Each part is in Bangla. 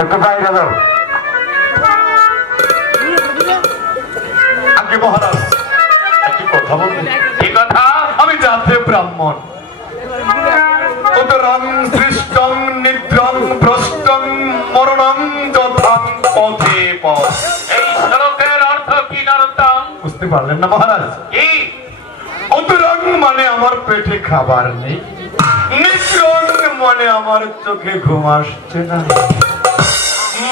একটু বাইরে যাও। আগে মহারাজ একটি কথা বলবো। কি কথা? আমি জাতে ব্রাহ্মণ, উদরং সৃষ্টং নিদ্রং ভ্রষ্টং মরণং যথাং পথে পথ। এই শ্লোকের অর্থ কি নরোত্তম? বুঝতে পারলেন না মহারাজ? কি? উদরং মানে আমার পেটে খাবার নেই, নিদ্রং মানে আমার চোখে ঘুম আসছে না,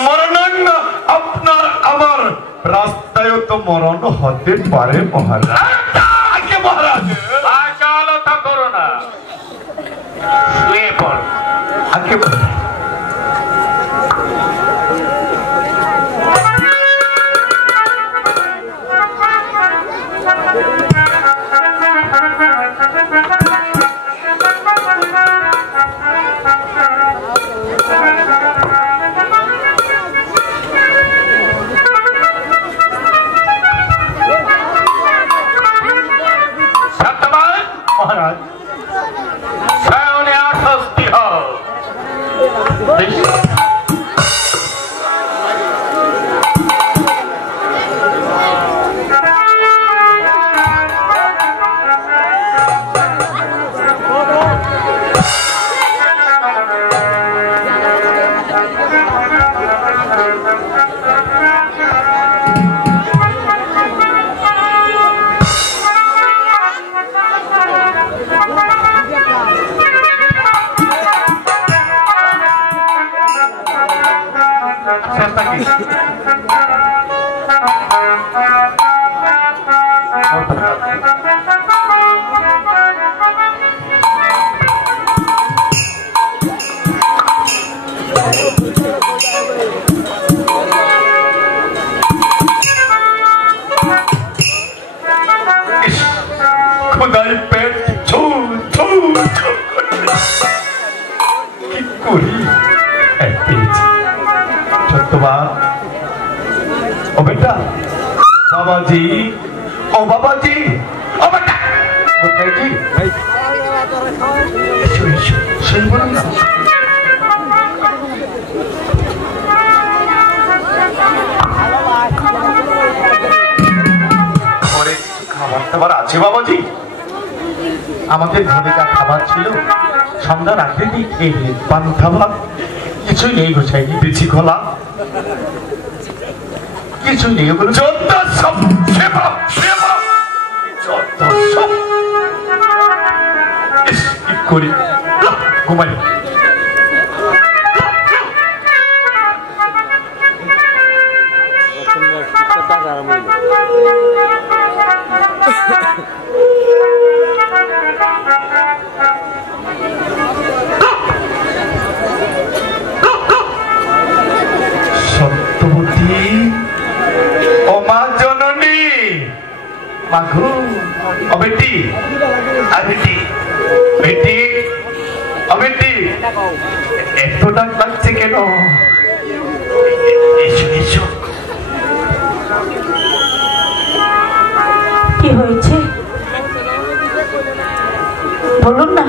মরণং আপনার আমার রাস্তায় তো মরণ হতে পারে মহারাজ। আগে মহারাজ আচালতা করো না, শুয়ে পড়। আগে মহারাজ সায়নে আশ্বস্তি হও। ओ बेटा बाबा जी, ओ बाबा जी, ओ बेटा बताइए जी सही बोलो ना। और খাবার দাবার আছে বাবাজি? আমাদের ঘরে যা খাবার ছিল সন্ধ্যা রাখতে দিই এই পান খাবার কিছুই নেই গোছাইনি, বিচি খোলা কিছুই নেই, ওগুলো যত সব সেবা সেবা যত সব কি করি ঘুমাই। माघू ओ बेटी आ बेटी बेटी ओ बेटी এত ডাক লাগছে কেন? এসো এসো। কি হয়েছে বলুন না।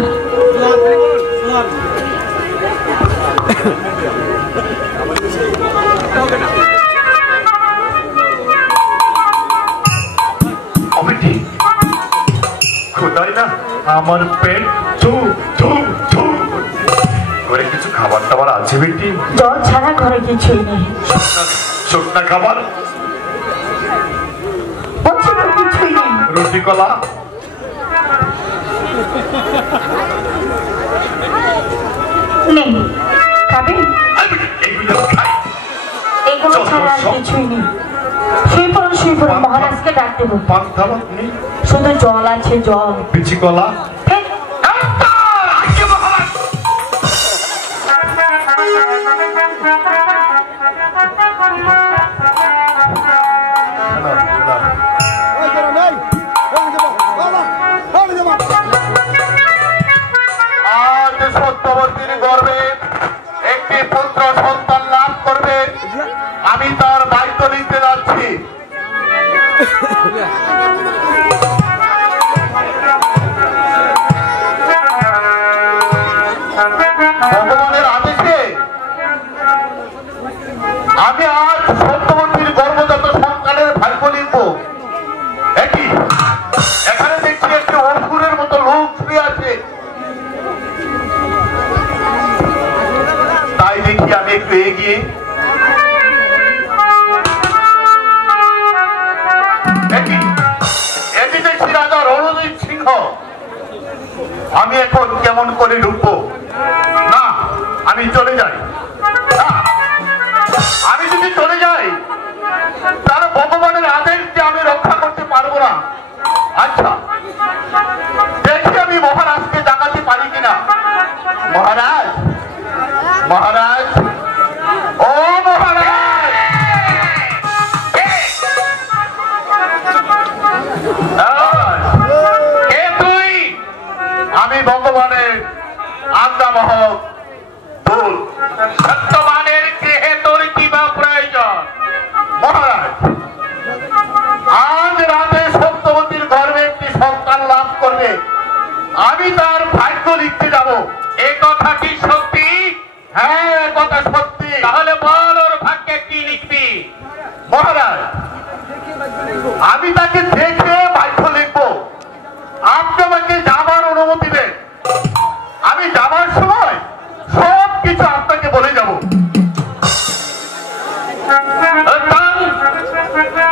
আমার পেট চু চু চু করে কিছু খাবার দাবার আছে বেটি? জল ছাড়া ঘরে কিছুই নেই। শুকনা খাবার কিছুই নেই। রুটি কলা নেই, খাবে? এগুলো খাই, এগুলো ছাড়া আর কিছুই নেই। শুয়ে পড়ুন শুয়ে পড়ুন, মহারাজকে ডাক দেবো। পান খাবার নেই, শুধু জল আছে জল। বিচি কলা একটি পুত্র সন্তান লাভ করবে, আমি তার দায়িত্ব নিতে যাচ্ছি। ভগবানের আদেশে আমি আজ সত্যবতীর গর্ভজাত সন্তানের ভাগ্য লিখব। একই এখানে দেখছি একটি অসুরের মতো লোক শুয়ে আছে। তাই দেখি আমি একটু এগিয়ে এটি দেখছি রাজা রণজিৎ সিংহ। আমি এখন কেমন করে ঢুকবো? না, আমি চলে যাই। আমি যদি চলে যাই তাহলে ভগবানের আদেশকে আমি রক্ষা করতে পারবো না। আচ্ছা, দেখি আমি মহারাজকে ডাকাতে পারি কিনা। মহারাজ, মহারাজ, ও মহারাজ! কে তুই? আমি ভগবানের আজ্ঞাবহ দূত। সত্যবানের গৃহে তোর কি বা প্রয়োজন? মহারাজ, আজ রাতে সত্যবতীর গর্ভে একটি সন্তান লাভ করবে। আমি তার ভাগ্য লিখতে যাব। এ কথা কি সত্যি? হ্যাঁ, কথা সত্যি। তাহলে বল, ওর ভাগ্যে কি লিখবি? মহারাজ, আমি তাকে দেখে ভাগ্য লিখব। আপনি আমাকে যাবার অনুমতি দেন। আমি যাবার সময় সব কিছু আপনাকে বলে যাব।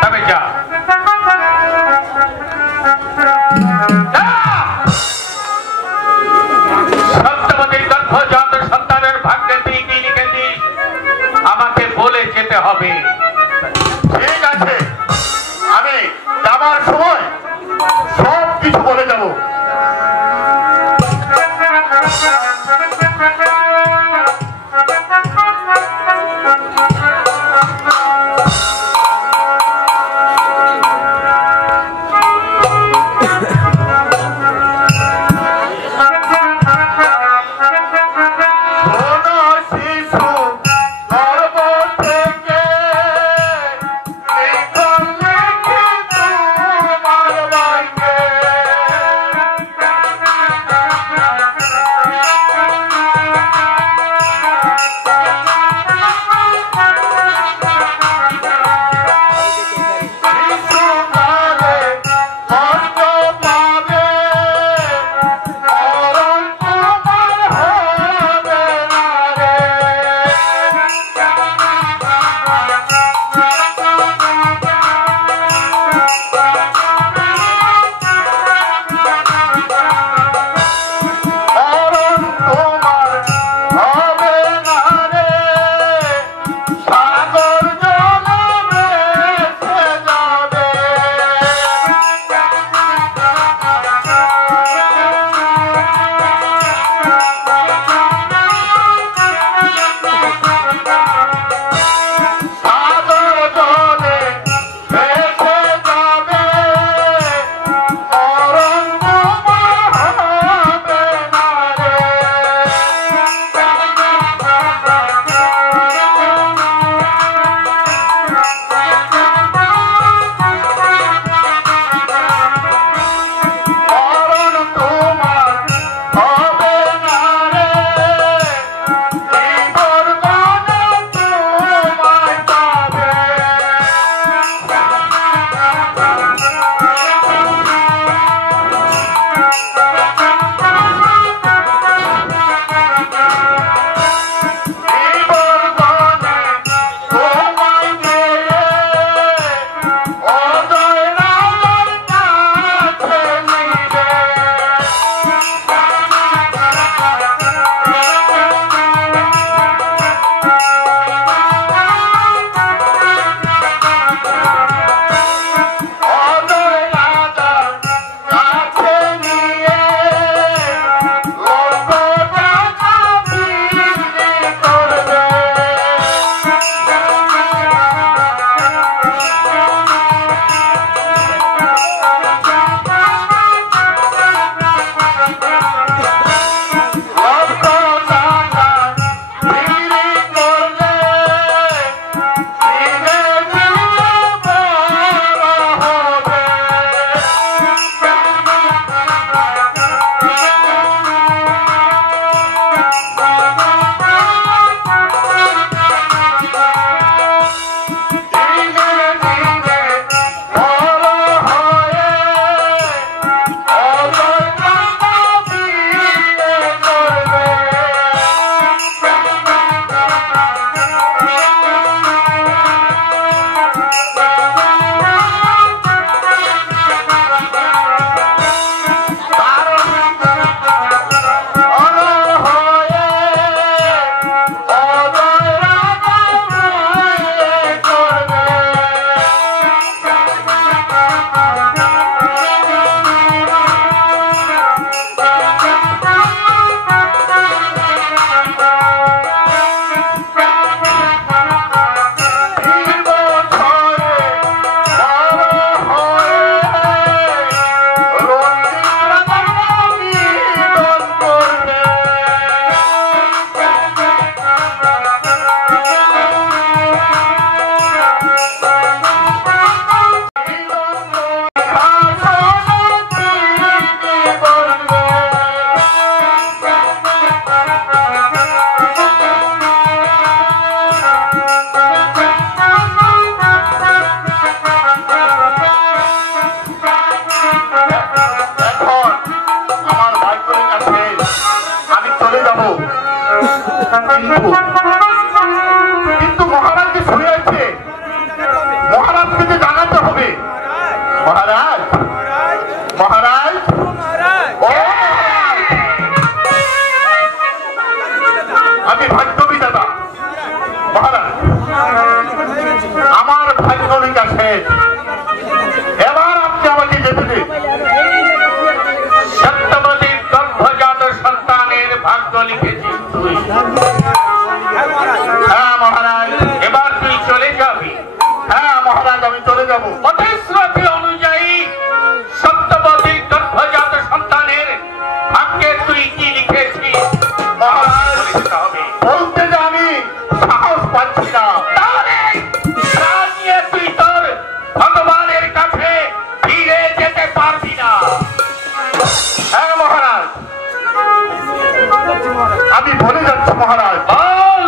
তবে যা। সত্যবতীর গর্ভজাত সন্তানের ভাগ্যে তুই কি লিখেছিস আমাকে বলে যেতে হবে। ঠিক আছে, আমি যাবার সময় শেষ। এবার আপনি আমাকে যেতে দিন। সত্যবতীর গর্ভজাত সন্তানের ভাগ্য লিখেছিস তুই। হ্যাঁ মহারাজ, এবার তুই চলে যাবি। হ্যাঁ মহারাজ, আমি চলে যাব। প্রতিশ্রুতি অনুযায়ী সত্যবতীর গর্ভজাত সন্তানের ভাগ্যে তুই কি লিখেছিস মহারাজ বলতে যে আমি সাহস পাচ্ছি না। তাহলে প্রাণ নিয়ে তুই তোর ভগবানের কাছে ফিরে যেতে পারবি না। হ্যাঁ মহারাজ, আমি বলে যাচ্ছি মহারাজ। বল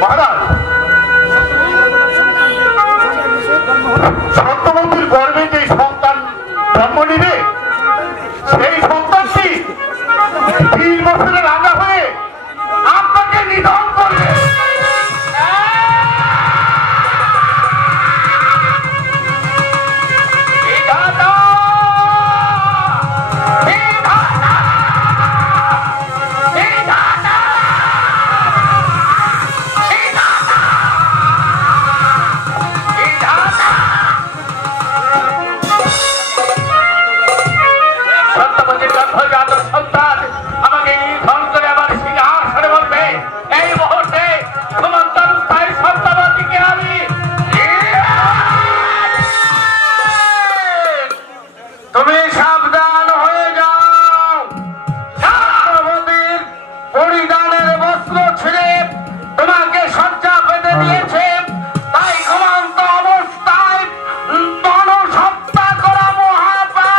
মহারাজ, সত্যবতীর গর্ভে যে সন্তান জন্ম নিবে সেই সন্তানটি 3 বছরের রাজা হয়ে আপনাকে নিধন করবে। সন্তান আমাকে নিধন করে আমার সিংহাসনে বলবে। এই মুহূর্তে সমান্তরাল সত্যবতীকে আমি তুমি সাবধান হয়ে যাও। সত্যবতীর পরিধানের বস্ত্র ছিঁড়ে তোমাকে শয্যা পেতে দিয়েছে, তাই ঘুমন্ত অবস্থায় গণহত্যা করা মহাপাপ।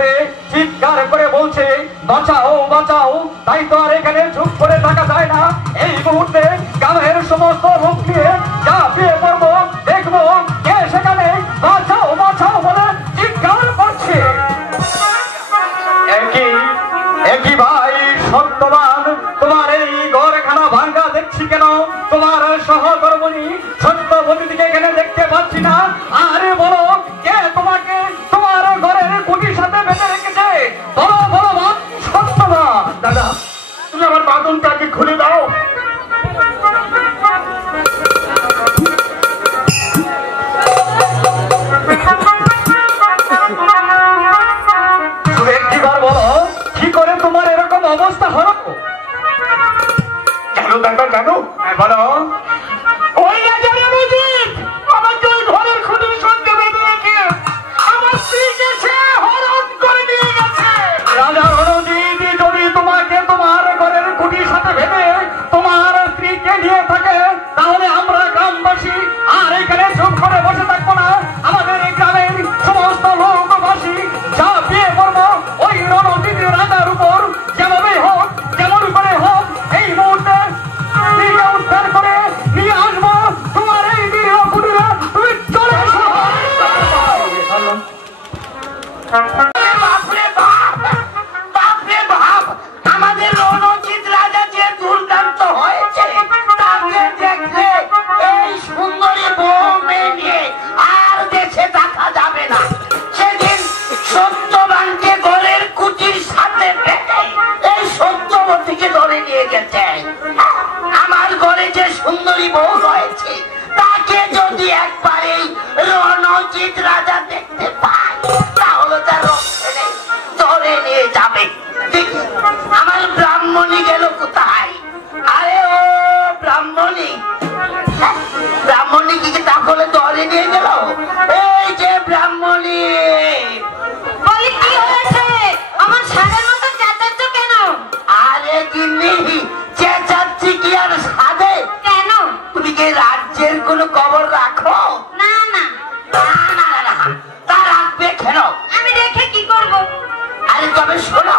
করে চিৎকার করে বলছে বাঁচাও বাঁচাও। তাই তো আর এখানে চুপ করে থাকা যায় না। এই মুহূর্তে গ্রামের সমস্ত লোক নিয়ে ঝাঁপিয়ে পড়বো, দেখবো কে সেখানে বাঁচাও বাঁচাও বলে চিৎকার করছে। একই ভাই সত্যবান, তোমার এই ঘরখানা ভাঙ্গা দেখছি কেন? তোমার সহকর্মী সত্যবতীকে এখানে দেখতে পাচ্ছি না। আরে বলো কে তোমাকে তোমার ঘরের কুটির সাথে বেঁধে রেখেছে? বলো বলো মা সত্যবান। দাদা তুমি আমার বাঁধনটাকে খুলে দাও। একটিবার বলো কি করে তোমার এরকম অবস্থা হলো? জানো দাদা জানো? বলো। ওই রাজা রণজিৎ আমাকে ওই ঘরের খুঁটির সঙ্গে বেঁধে রেখে আমার স্ত্রীকে সে হরণ করে নিয়ে গেছে। রাজা রণজিৎ যদি তোমাকে তোমার ঘরের কুটির সাথে ভেবে তোমার স্ত্রীকে নিয়ে থাকে, তাহলে আমরা গ্রামবাসী আর এখানে চুপ করে বসে থাকবো না। আমাদের এই গ্রামের সমস্ত লোকবাসী ঝাঁপিয়ে পড়বো ওই রণজিৎ রাজার উপর। যেভাবে হোক যেমন করে হোক এই মুহূর্তে স্ত্রীকে উদ্ধার করে নিয়ে আসবো তোমার এই নিরীহ কুটিরে। তুমি চলে এসো। বাপরে বাপ, বাপরে বাপ, আমাদের রণজিৎ রাজা যে দুর্দান্ত হয়েছে তাকে দেখলে এই সুন্দরী বউ মেয়ে নিয়ে আর দেশে দেখা যাবে না। সেদিন সত্যবানকে ঘরের কুটির সাথে বেঁধে এই সত্যবতীকে ধরে নিয়ে গেছে। আমার ঘরে যে সুন্দরী বউ রয়েছে তাকে যদি একবার এই রণজিৎ রাজা দেখতে পায় তাহলে তার রক্ষে নেই, ধরে নিয়ে যাবে। দেখি আমার ব্রাহ্মণী গেল কোথায়? আরে ও ব্রাহ্মণী, ব্রাহ্মণী কি তাহলে ধরে নিয়ে গেল? এই যে ব্রাহ্মণী, বলি কি হয়েছে? আমার সাদের মতো চেঁচাচ্ছ কেন? আরে গিন্নি চেঁচাচ্ছি কি আর সাধে? কেন? তুমি কি রাজ্যের কোনো খবর রাখো? না না, না না না, তা রাখবে কেন? আমি রেখে কি করব? আরে তবে শোনো,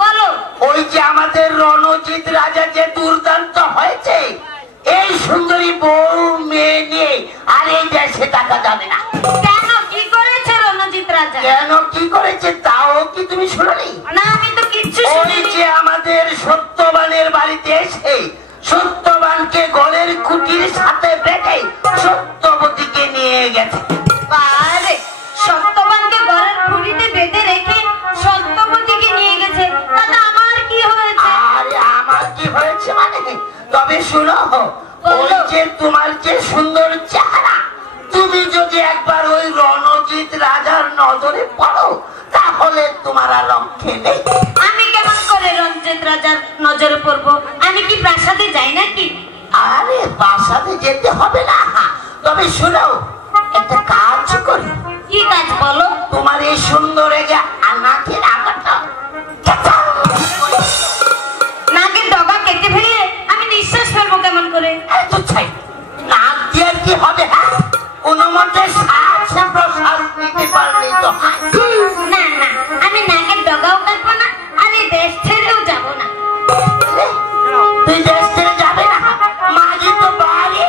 বলো। ওই যে আমাদের রণজিৎ রাজা যে দুর্দান্ত হয়েছে এই সুন্দরী বউ মেয়ে নিয়ে আর এই দেশে টাকা যাবে না। কেন কি করেছে রণজিৎ রাজা? কেন কি করেছে তাও কি তুমি শুনোনি? না আমি তো কিচ্ছু ওই শুনিনি। যে আমাদের সত্যবানের বাড়িতে এসে সত্যবানকে ঘরের কুটির সাথে বেঁধে সত্যবতীকে নিয়ে গেছে। আরে সত্যবানকে ঘরের খুঁটিতে বেঁধে রেখে সত্যবতীকে নিয়ে গেছে, তাতে আমার কি হয়েছে? আরে আমার কি হয়েছে মানে? তবে শুনো, ওই যে তোমার যে সুন্দর চেহারা, তুমি যদি একবার ওই রণজিৎ রাজার নজরে পড়ো তাহলে তোমার আর রক্ষে নেই। আমি কেমন করে রণজিৎ রাজার নজরে পড়বো? আমি কি প্রাসাদে যাই নাকি? আরে বাসাতে যেতে হবে না, তবে শুনো একটা কাজ করি। কি কাজ বলো? তোমার এই সুন্দর নাকের আগাটা নাকের ডগা কেটে ফেললে আমি নিঃশ্বাস ফেলবো কেমন করে? এত চাই নাক দিয়ে কি হবে? হ্যাঁ, কোনো মতে শ্বাস প্রশ্বাস নিতে পারলেই তো হয়। না না, আমি নাকের ডগাও কাটবো না, আর এই দেশ ছেড়েও যাবো না। তুই দেশ ছেড়ে যাবে না? মাঝি তো বাড়ি।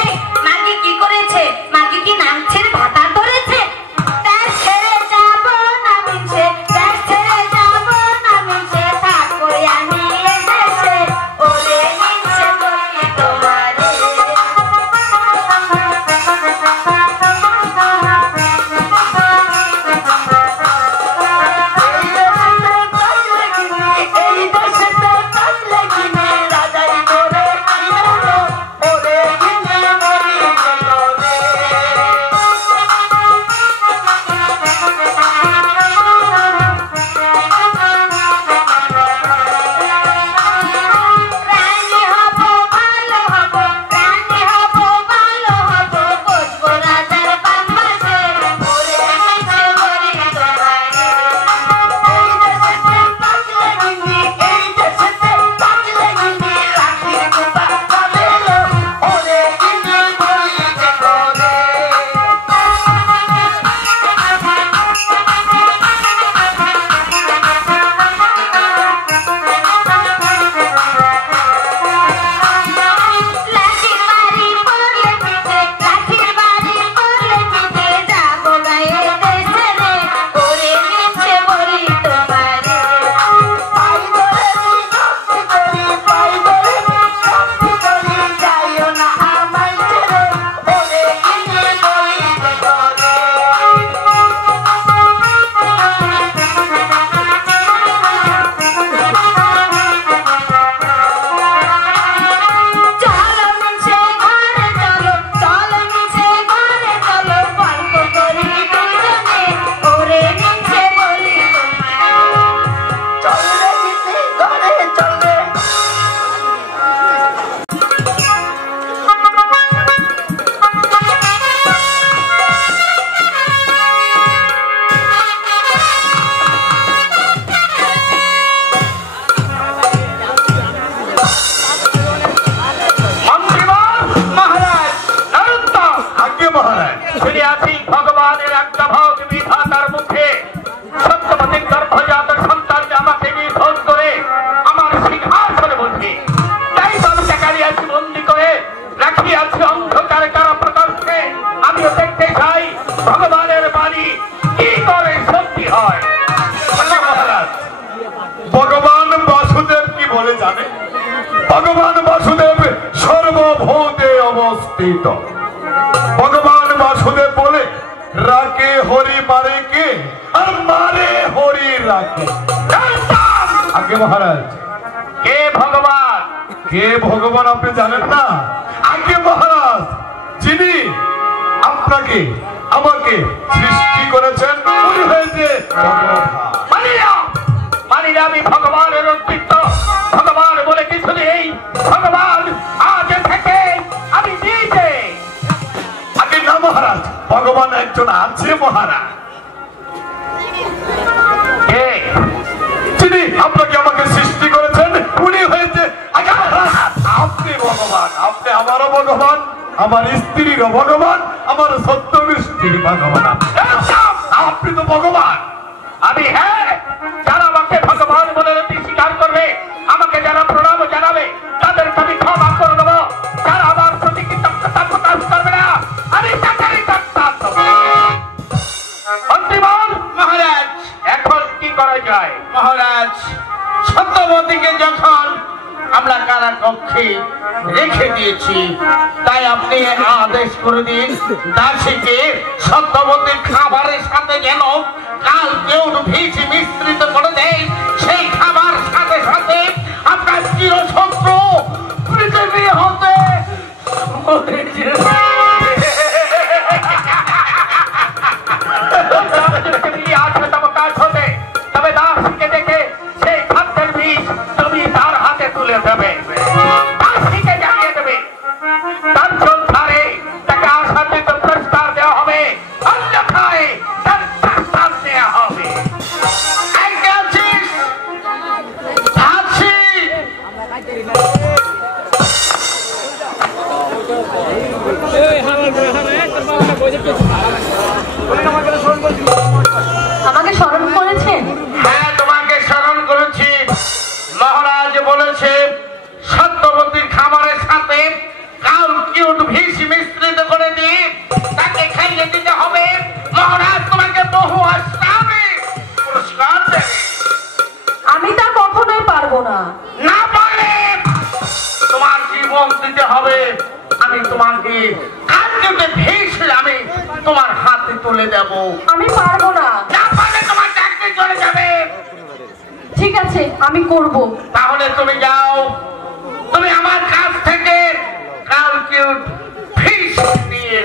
এই, মাগি কি করেছে? ভগবান বাসুদেব সর্বভূতে অবস্থিত। ভগবান বাসুদেব বলে রাকে হরি মারে কে, আর মারে হরি রাকে। আগে মহারাজ, কে ভগবান? কে ভগবান আপনি জানেন না? আগে মহারাজ, যিনি আপনাকে আমাকে সৃষ্টি করেছেন উনি হয়েছে আমি ভগবানের অস্তিত্ব। ভগবান বলে কিছু নেই, ভগবান আজ থেকে আমি নিজে। আগে না মহারাজ, ভগবান একজন আছে মহারাজ। কে? যিনি আপনাকে আমাকে সৃষ্টি করেছেন উনি হয়েছে আপনি ভগবান। আপনি আমারও ভগবান, আমার স্ত্রীরও ভগবান, আমার সত্য স্ত্রীর ভগবান। আপনি তো ভগবান। আমি হ্যাঁ, যারা আমাকে ভগবান বলে স্বীকার করবে, আমাকে যারা প্রণাম জানাবে, তাদেরকে আমি ক্ষমা করে দেবো। যারা আমার প্রতি কৃতজ্ঞতা প্রকাশ করবে না, আমি তাদেরই কর্তার দেব। মহারাজ, এখন কি করা যায়? মহারাজ, সত্যবতীকে যখন আমরা কারাকক্ষে রেখে দিয়েছি, তাই আপনি আদেশ করে দিন দাসীকে সত্যবতীর খাবারের সাথে যেন কাল কেউ ভিজি মিশ্রিত করে দেয়। সেই খাবার সাথে সাথে আপনার চিরশত্রু পৃথিবী হতে তবে দাসীকে দেখে সেই খাদ্যের বিষ তুমি তার হাতে তুলে দেবে, দাসীকে জানিয়ে দেবে। তার সংসারে তাকে আশান্বিত পুরস্কার দেওয়া হবে, অন্যথায় তার শাস্তি দেওয়া হবে। আমাকে স্মরণ করেছেন? হ্যাঁ, তোমাকে স্মরণ করেছি। মহারাজ বলেছে সত্যবতীর খাবারের সাথে কাল কিউট ভিষ মিশ্রিত করে দিয়ে তাকে খাইয়ে দিতে হবে। মহারাজ তোমাকে বহু আশ্রামে পুরস্কার দেবে। আমি তা কখনোই পারবো না। না পারলে তোমার জীবন দিতে হবে। আমি তোমাকে কালকে ভিষ আমি তোমার হাতে তুলে দেব। আমি পারবো না। না পারলে তোমার চাকরি চলে যাবে। ঠিক আছে, আমি করব। তাহলে তুমি যাও, তুমি আমার কাছ থেকে কালকে ফিস নিয়ে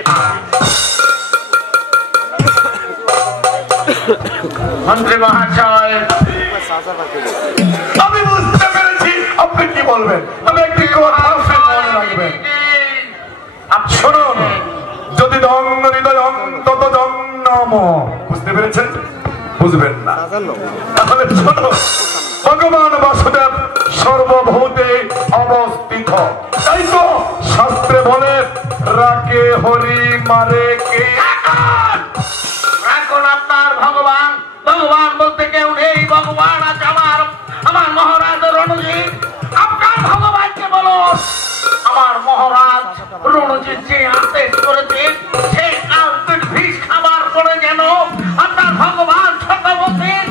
মন্ত্রী মহাশয়, আমি বুঝতে পেরেছি আপনি কি বলবেন। আমি একটি কথা মনে রাখবেন। শুনুন, যদি দঙ্গ হৃদয় অন্তত জন্ম, বুঝতে পেরেছেন? বুঝবেন না তাহলে শোনো, ভগবান বাসুদেব সর্বভূতে অবস্থিত। তাই তো শাস্ত্রে বলে রাকে হরি মারে কে। এখন আপনার ভগবান, ভগবান বলতে কেউ নেই। ভগবান আজ আমার মহারাজ রণজিৎ। আপনার ভগবানকে বলো আমার মহারাজ রণজিৎ যে আদেশ করেছেন সেই কালপিট ভিষ খাবার পরে যেন আপনার ভগবান সত্যবতীর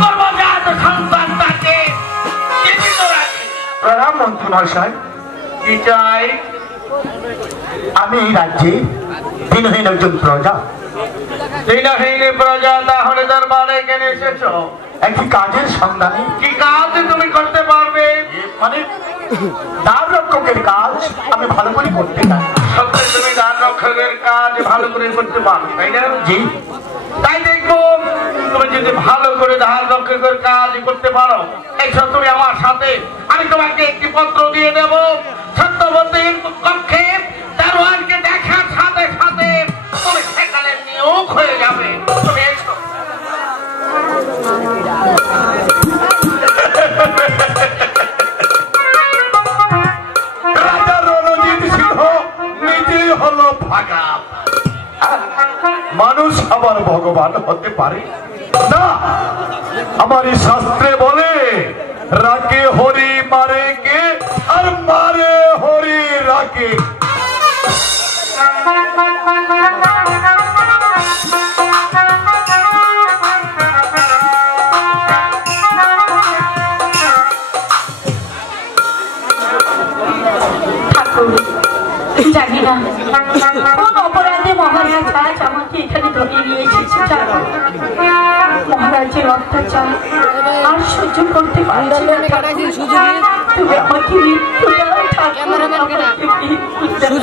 গর্ভজাত সন্তানটাকে জীবিত রাখে। প্রণাম মন্ত্রী মহাশয়। কি চাই? আমি এই রাজ্যে দিনহীন একজন প্রজা। দিনহীন প্রজা? তাহলে দরবারে কেন এসেছো? একটি কাজের সন্ধানে। কি কাজ তুমি করতে পারবে? মানে দ্বার রক্ষকের কাজ আমি ভালো করে করতে চাই। সত্যি তুমি দ্বার রক্ষকের কাজ ভালো করে করতে পারো, তাই না? জি। তাই দেখবো তুমি যদি ভালো করে দ্বার রক্ষকের কাজ করতে পারো, এসো তুমি আমার সাথে। আমি তোমাকে একটি পত্র দিয়ে দেব। সত্যবতীর কক্ষে দারোয়ানকে দেখার সাথে সাথে তুমি সেখানে নিয়োগ হয়ে যাবে। তুমি এসো। রাজা রণজিৎ সিংহ নিজেই হলো ভাগা। মানুষ আবার ভগবান হতে পারে না। আমার এই শাস্ত্রে বলে রাকে হরি মারে কে, আর মারে হরি রাকে। জানি না কোন অপরাধে মহারাজ আজ আমাকে এখানে ধরে নিয়ে এসেছে। মহারাজের অত্যাচার আর সহ্য করতে পারছি না। তুমি আমাকে মৃত্যু দাও ঠাকুর, আমাকে মৃত্যু দাও।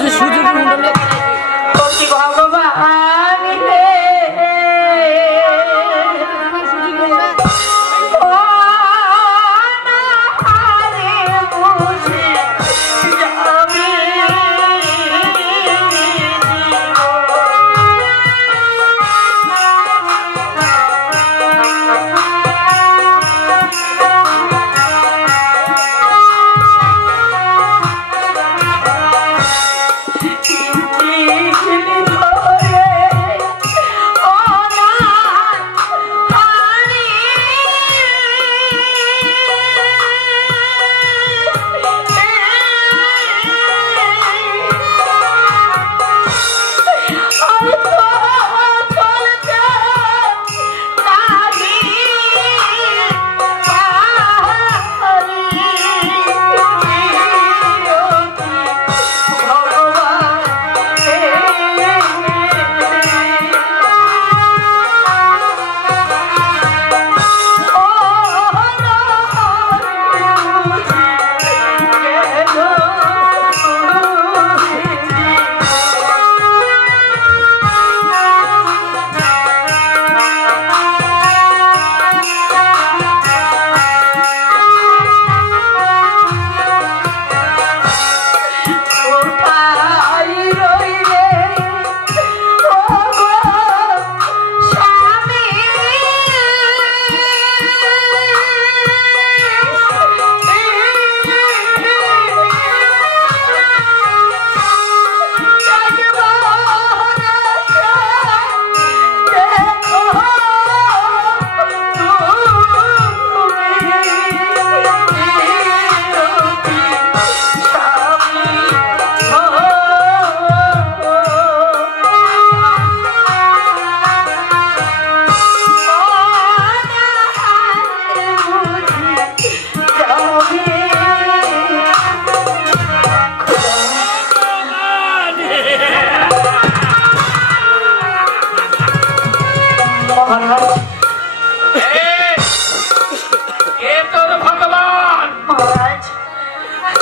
ভগবান রে,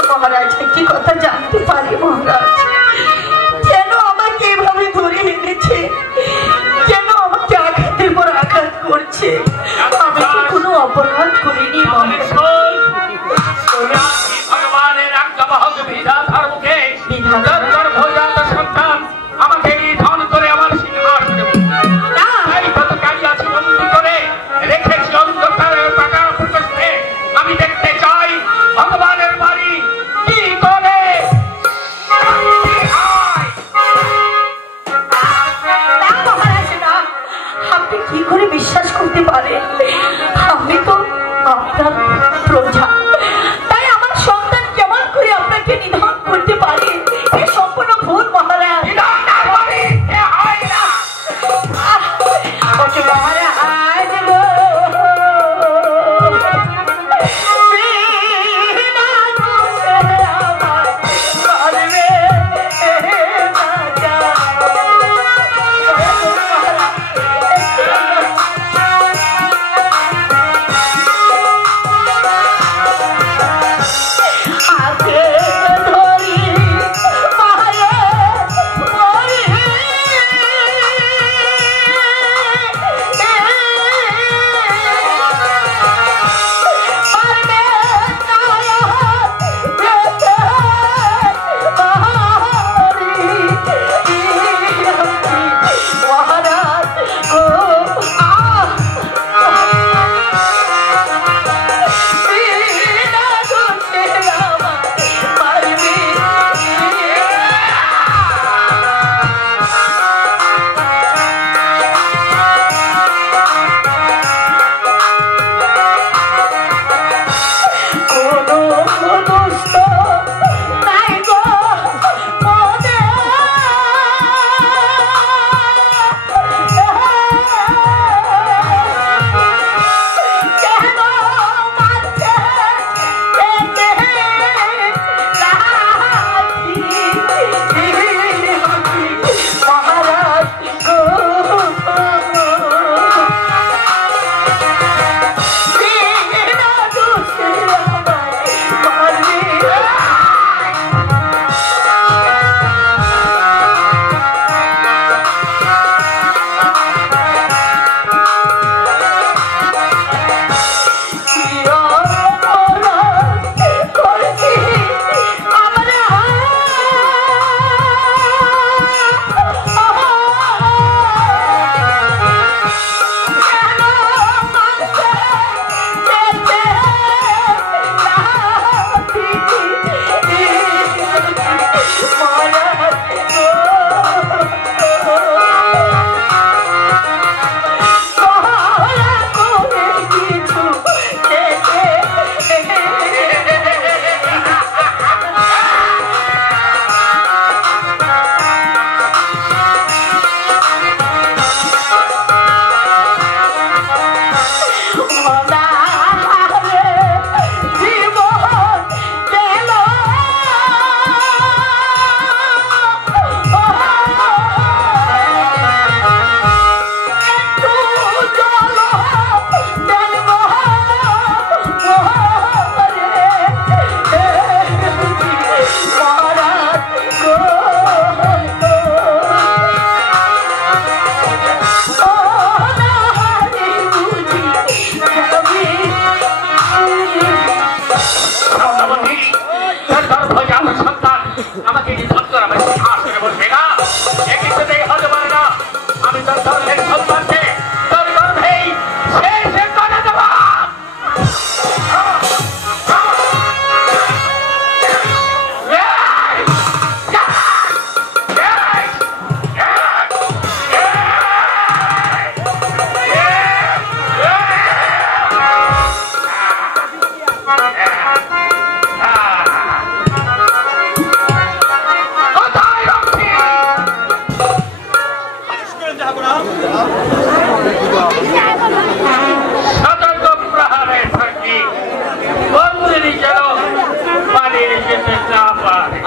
মহারাজ কি কথা জানতে পারি? মহারাজ কেন আমাকে এভাবে ধরে এনেছে, কেন আমাকে আঘাতের পর আঘাত করছে? আমি তো কোনো অপরাধ করিনি। ভগবানের আজ্ঞাবহক বিধাতার মুখে গর্ভজাত সন্তান আমাকে নিধন করে আমার সিংহাসনে তাই ততকালী আছি বন্দি করে রেখেছি অন্ধকারের পাকা প্রকোষ্ঠে। আমি দেখতে চাই ভগবানের বাড়ি কি করে।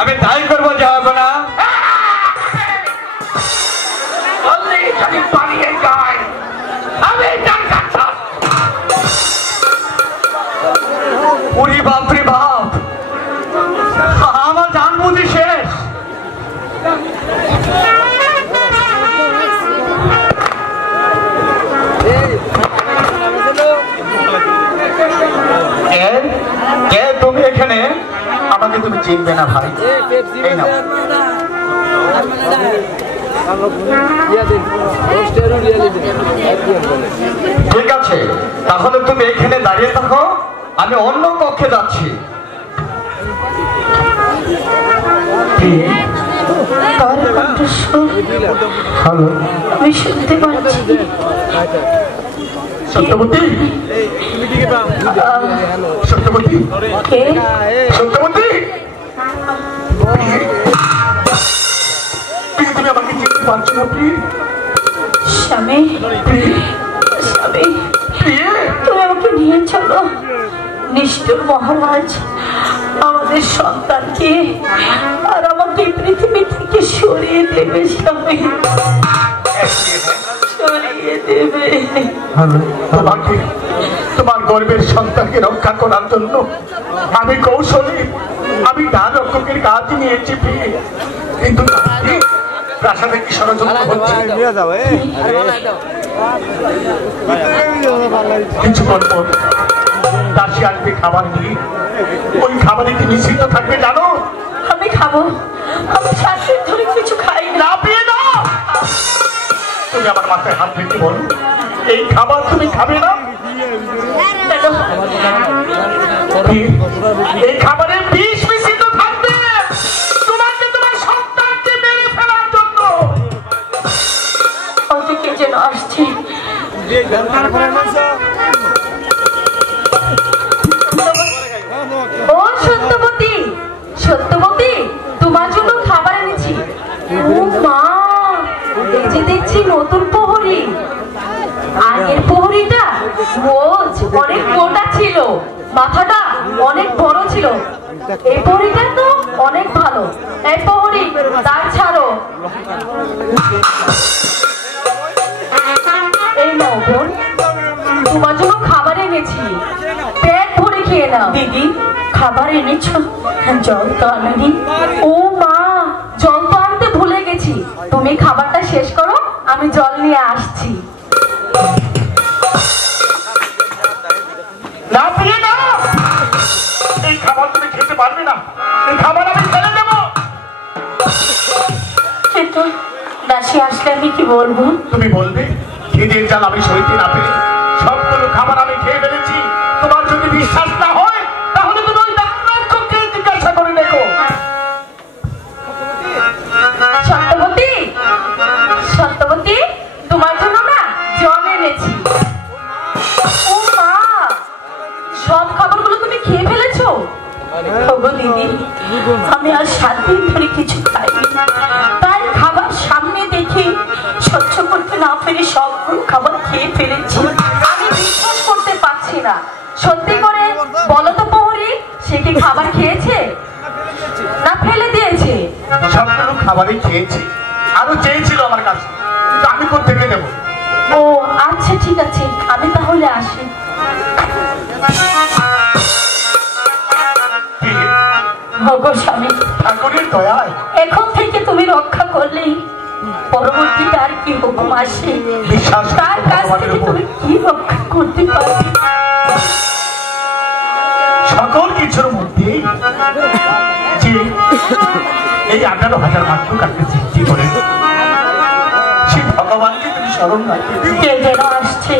আমি তাই করবো যাবো না। যদি পালিয়ে যায় আমি ওরে বাপরে বাপ, আমার জান বুঝি শেষ। কে তুমি এখানে? আমাকে তুমি চিনবে না ভাই। এই নাও। ঠিক আছে, তাহলে তুমি এখানে দাঁড়িয়ে থাকো, আমি অন্য কক্ষে যাচ্ছি। হ্যালো, আমি শুনতে পাচ্ছি। সত্যবতী, সত্যবতী, কে? সত্যবতী, তুমি আমাকে চিনতে পারছো না? স্বামী, স্বামী, তুমি আমাকে নিয়ে চলো। নিষ্ঠুর মহারাজ আমাদের সন্তানকে আর আমাকে পৃথিবী থেকে সরিয়ে দেবে। স্বামী, সরিয়ে দেবে। তোমাকে, তোমার গর্বের সন্তানকে রক্ষা করার জন্য আমি কৌশলে, আমি ডান রক্ষকের কাজ নিয়েছি, কিন্তু প্রাসাদে কি ষড়যন্ত্র হচ্ছে? কিছুক্ষণ পর দাসী আসবে খাবার নিয়ে। ওই খাবারে কি নিশ্চিত থাকবে জানো? আমি খাবো। আমি 7 দিন ধরে কিছু খাই না। পেয়ে দাও। তুমি আমার মাথায় হাত রেখে বলো, এই খাবার তুমি খাবে না? এই খাবারে বিষ মিশ্রিত থাকবে, তোমাকে তোমার সন্তানকে মেরে ফেলার জন্য। ওদিকে যেন আসছে। ও সত্যবতী, সত্যবতী, তোমার জন্য খাবার এনেছি। ও মা, এই যে দেখছি নতুন প্রহরী। আগের প্রহরীটা রোজ অনেক মোটা ছিল, মাথাটা অনেক বড় ছিল। এই প্রহরীটা তো অনেক ভালো। এই প্রহরী, তার ছাড়ো। এই নাও বোন, তোমার জন্য খাবার এনেছি, পেট ভরে খেয়ে নাও। দিদি, খাবার এনেছ? জল তো আনি। ও মা, জল তো আনতে ভুলে গেছি। তুমি খাবারটা শেষ করো, আমি জল নিয়ে আসছি। না পেয়ে না, এই খাবার তুমি খেতে পারবে না। এই খাবার আমি ফেলে দেবো। কিন্তু দাসী আসলে আমি কি বলবো? তুমি বলবে খিদের জাল আমি সইতে না পেরে সবগুলো খাবার আমি খেয়ে ফেলেছি। তোমার যদি বিশ্বাস না হয় তাহলে তুমি ওই ডাক্তারকে জিজ্ঞাসা করে দেখো। সত্যবতী, সত্যবতী, তোমার জন্য না জল এনেছি। ও মা, সব খাবারগুলো তুমি খেয়ে ফেলেছো? ওগো দিদি, আমি আর 7 দিন ধরে কিছু খাইনি, তাই খাবার সামনে দেখে সহ্য করতে না পেরে সবগুলো খাবার খেয়ে ফেলেছি। আমি বিশ্বাস করতে পারছি না। সত্যি করে বলো তো প্রহরী, সে কি খাবার খেয়েছে না ফেলে দিয়েছে? সবগুলো খাবারই খেয়েছি, আরো চেয়েছিল আমার কাছে, কিন্তু আমি কোথেকে দেবো? ও আচ্ছা, ঠিক আছে, আমি তাহলে আসি। ওগো স্বামী, ঠাকুরের দয়ায় এখন থেকে তুমি রক্ষা করলেই পরবর্তীতে আর কি হুকুম আসে বিশ্বাস তার কাছ থেকে তুমি কি রক্ষা করতে পারবে? সকল কিছুর মধ্যে যে এই 18,000 মানুষকে সৃষ্টি করে সেই ভগবানকে তুমি স্মরণ রাখবে। কে যেন আসছে।